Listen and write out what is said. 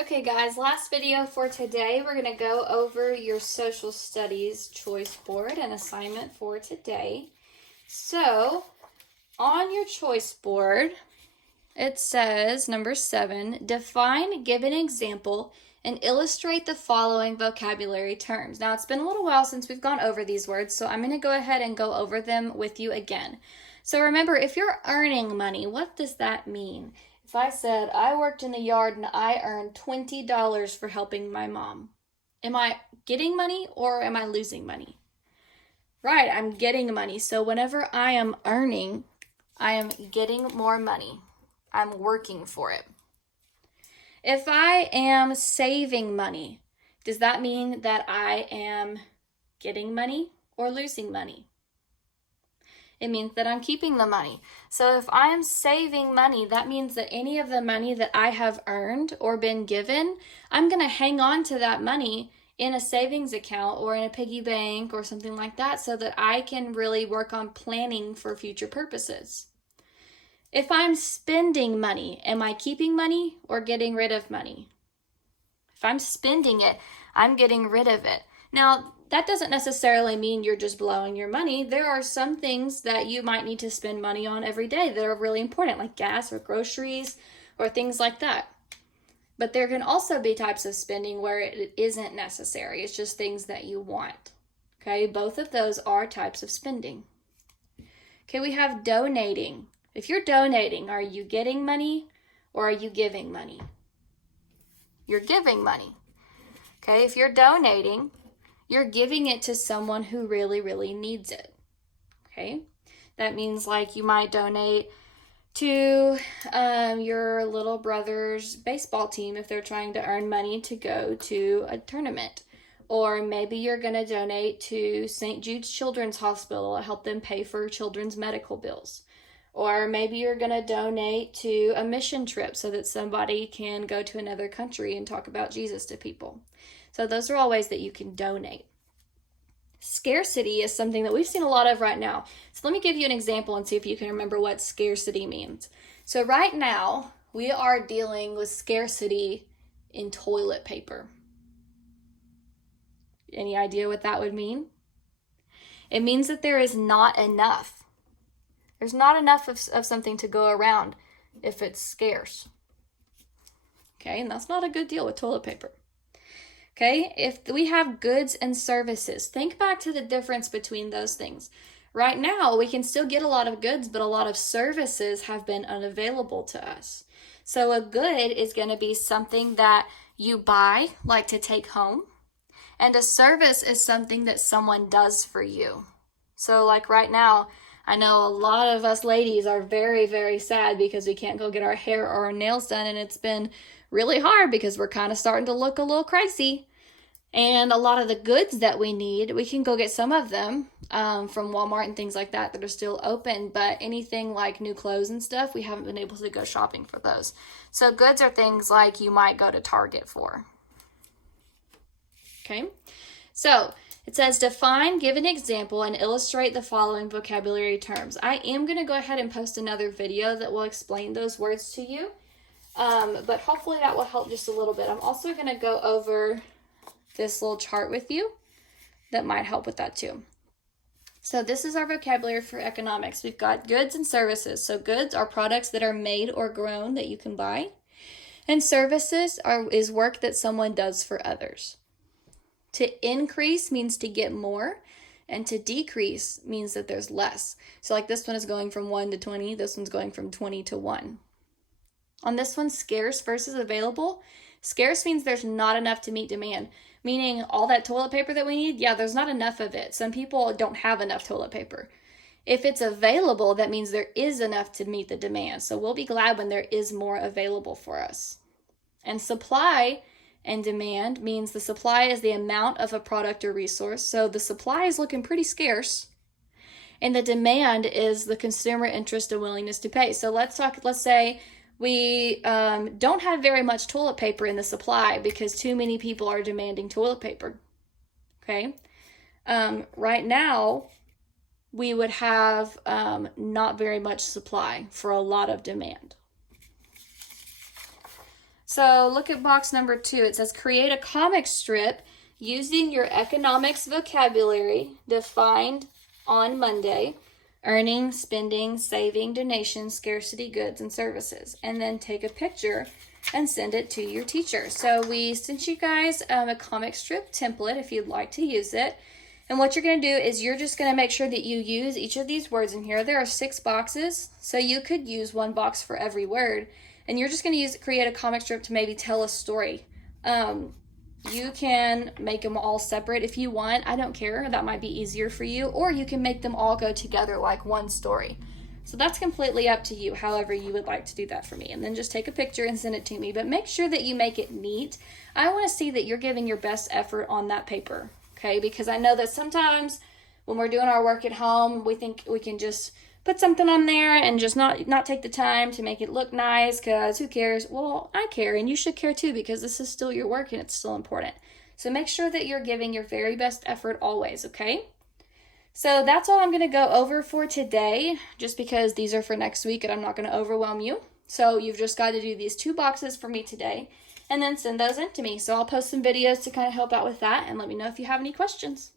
Okay guys, last video for today. We're going to go over your social studies choice board and assignment for today. So, on your choice board, it says number 7, define, give an example, and illustrate the following vocabulary terms. Now, it's been a little while since we've gone over these words, so I'm going to go ahead and go over them with you again. So remember, if you're earning money, what does that mean? If I said, I worked in the yard and I earned $20 for helping my mom, am I getting money or am I losing money? Right, I'm getting money. So whenever I am earning, I am getting more money. I'm working for it. If I am saving money, does that mean that I am getting money or losing money? It means that I'm keeping the money. So if I am saving money, that means that any of the money that I have earned or been given, I'm going to hang on to that money in a savings account or in a piggy bank or something like that so that I can really work on planning for future purposes. If I'm spending money, am I keeping money or getting rid of money? If I'm spending it, I'm getting rid of it. Now, that doesn't necessarily mean you're just blowing your money. There are some things that you might need to spend money on every day that are really important, like gas or groceries or things like that. But there can also be types of spending where it isn't necessary. It's just things that you want. Okay, both of those are types of spending. Okay, we have donating. If you're donating, are you getting money or are you giving money? You're giving money. Okay, if you're donating, you're giving it to someone who really, really needs it. Okay, that means like you might donate to your little brother's baseball team if they're trying to earn money to go to a tournament. Or maybe you're going to donate to St. Jude's Children's Hospital to help them pay for children's medical bills. Or maybe you're going to donate to a mission trip so that somebody can go to another country and talk about Jesus to people. So those are all ways that you can donate. Scarcity is something that we've seen a lot of right now. So let me give you an example and see if you can remember what scarcity means. So right now, we are dealing with scarcity in toilet paper. Any idea what that would mean? It means that there is not enough. There's not enough of something to go around if it's scarce. Okay, and that's not a good deal with toilet paper. Okay, if we have goods and services, think back to the difference between those things. Right now, we can still get a lot of goods, but a lot of services have been unavailable to us. So a good is going to be something that you buy, like to take home, and a service is something that someone does for you. So like right now, I know a lot of us ladies are very, very sad because we can't go get our hair or our nails done, and it's been really hard because we're kind of starting to look a little crazy. And a lot of the goods that we need, we can go get some of them from Walmart and things like that are still open. But anything like new clothes and stuff, we haven't been able to go shopping for those. So goods are things like you might go to Target for. Okay, so it says define, give an example, and illustrate the following vocabulary terms. I am going to go ahead and post another video that will explain those words to you. But hopefully that will help just a little bit. I'm also going to go over this little chart with you that might help with that too. So this is our vocabulary for economics. We've got goods and services. So goods are products that are made or grown that you can buy. And services is work that someone does for others. To increase means to get more, and to decrease means that there's less. So like this one is going from 1 to 20, this one's going from 20 to 1. On this one, scarce versus available. Scarce means there's not enough to meet demand, meaning all that toilet paper that we need, yeah, there's not enough of it. Some people don't have enough toilet paper. If it's available, that means there is enough to meet the demand. So we'll be glad when there is more available for us. And supply and demand means the supply is the amount of a product or resource. So the supply is looking pretty scarce. And the demand is the consumer interest and willingness to pay. So let's say we don't have very much toilet paper in the supply because too many people are demanding toilet paper. Okay. Right now, we would have not very much supply for a lot of demand. So look at box number 2. It says create a comic strip using your economics vocabulary defined on Monday: earning, spending, saving, donation, scarcity, goods, and services. And then take a picture and send it to your teacher. So we sent you guys a comic strip template if you'd like to use it. And what you're going to do is you're just going to make sure that you use each of these words in here. There are 6 boxes, so you could use 1 box for every word. And you're just going to create a comic strip to maybe tell a story. You can make them all separate if you want. I don't care. That might be easier for you. Or you can make them all go together like one story. So that's completely up to you, however you would like to do that for me. And then just take a picture and send it to me. But make sure that you make it neat. I want to see that you're giving your best effort on that paper, okay? Because I know that sometimes when we're doing our work at home, we think we can just put something on there and just not take the time to make it look nice, because who cares? Well, I care, and you should care too, because this is still your work and it's still important. So make sure that you're giving your very best effort always, okay? So that's all I'm going to go over for today, just because these are for next week and I'm not going to overwhelm you. So you've just got to do these 2 boxes for me today and then send those in to me. So I'll post some videos to kind of help out with that, and let me know if you have any questions.